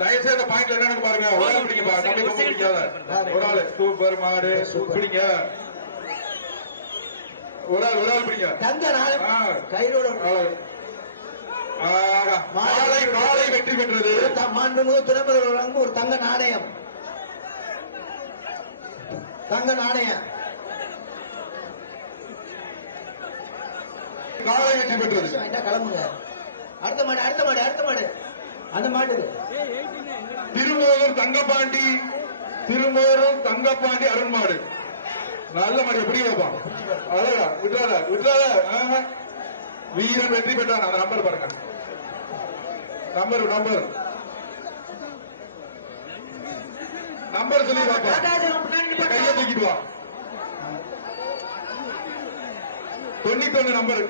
தயவுசெய்து பாயிண்ட்ல என்னன்னு பாருங்க. ஒரு ஆள் பிடிங்க, தம்பி ரொம்ப பிடிக்காத ஒரு ஆள். சூப்பர் மாடு பிடிங்க. ஒரு ஆள் பிடிங்க. கைரோட காலை வெற்றி பெற்றது. மாண்புமிகு துணைமுதல்வர் வழங்கும் ஒரு தங்க நாணயம். காலை வெற்றி பெற்றது. கிளம்புங்க. அடுத்த மாடு அந்த மாடு திருமோரும் தங்கப்பாண்டி அருண்மாடு. நல்ல மாடு பிடிக்கலப்பா. அழகா விட்டாத. வீரன் வெற்றி பெற்றான். அந்த நம்பர் பாருங்க. நம்பர் சொல்லி பாப்பா. கையை தூக்கிட்டு வா. 91 நம்பர்.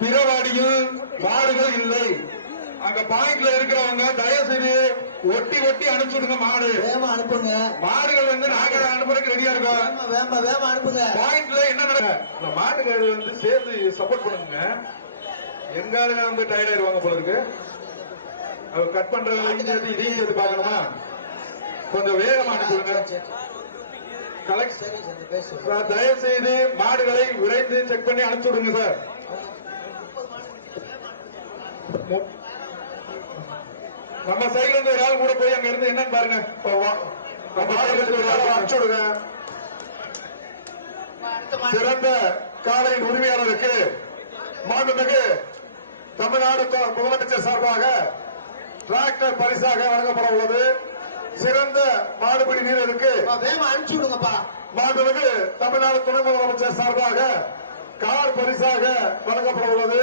பிறவாடியில் மாடுகள் இல்லை. அங்க பாயிண்ட்ல இருக்கிறவங்க தயவு செய்து ஒட்டி அனுப்பிச்சுடுங்க. மாடு அனுப்புங்க. மாடுகள் நாங்க அனுப்புறதுக்கு ரெடியா இருக்கோம். வேமா அனுப்புங்க. பாயிண்ட்ல என்ன நடக்கும்? மாடுகள் சேர்ந்து சப்போர்ட் பண்ணுங்க. எங்கால டயர்ட் ஆயிடுவாங்க போல இருக்கு. கட் பண்றது இதையும் சேர்த்து பாக்கணுமா? கொஞ்சம் வேகமா அனுப்புங்க. தயவு செய்து மாடுகளை விரைந்து செக் பண்ணி அனுப்பிச்சு விடுங்க சார். நம்ம சைடுல இருந்து ஒரு ஆள் கூட போய் அங்க இருந்து என்னன்னு பாருங்க. அனுப்பிச்சு விடுங்க. சிறந்த காலையின் உரிமையாளருக்கு மாண்புமிகு தமிழ்நாடு முதலமைச்சர் சார்பாக டிராக்டர் பரிசாக வழங்கப்பட உள்ளது. சிறந்த மாடுபிடி வீரருக்கு அனுப்பிச்சு விடுங்கப்பா. மாண்புமிகு தமிழ்நாடு துணை முதலமைச்சர் சார்பாக கார் பரிசாக வழங்கப்பட உள்ளது.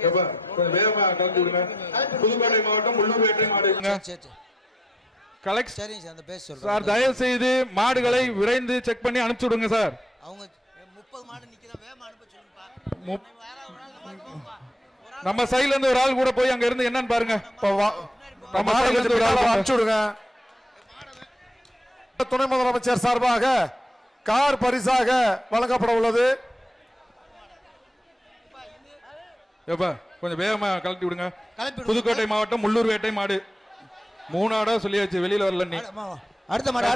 கொஞ்சம் வேகமா கலந்து விடுங்க. புதுக்கோட்டை மாவட்டம் உள்ளூர்வேட்டை மாடு. சார் தயவு செய்து மாடுகளை விரைந்து செக் பண்ணி அனுப்பிச்சு விடுங்க சார். அவங்க 30 மாடு நிக்கிறோம். வேகமா அனுப்ப சொல்லுங்கப்பா. நம்ம சைடுல இருந்து ஒரு ஆள் கூட போய் அங்க இருந்து என்னன்னு பாருங்க. நம்ம சைடுல இருந்து ஒரு ஆள் அனுப்பிச்சு விடுங்க. துணை முதலமைச்சர் சார்பாக கார் பரிசாக வழங்கப்பட உள்ளது. கொஞ்சம் வேகமா கலட்டி விடுங்க. புதுக்கோட்டை மாவட்டம் உள்ளூர்வேட்டை மாடு. 3 ஆடா சொல்லியாச்சு, வெளியில வரல. நீ அடுத்த மாடு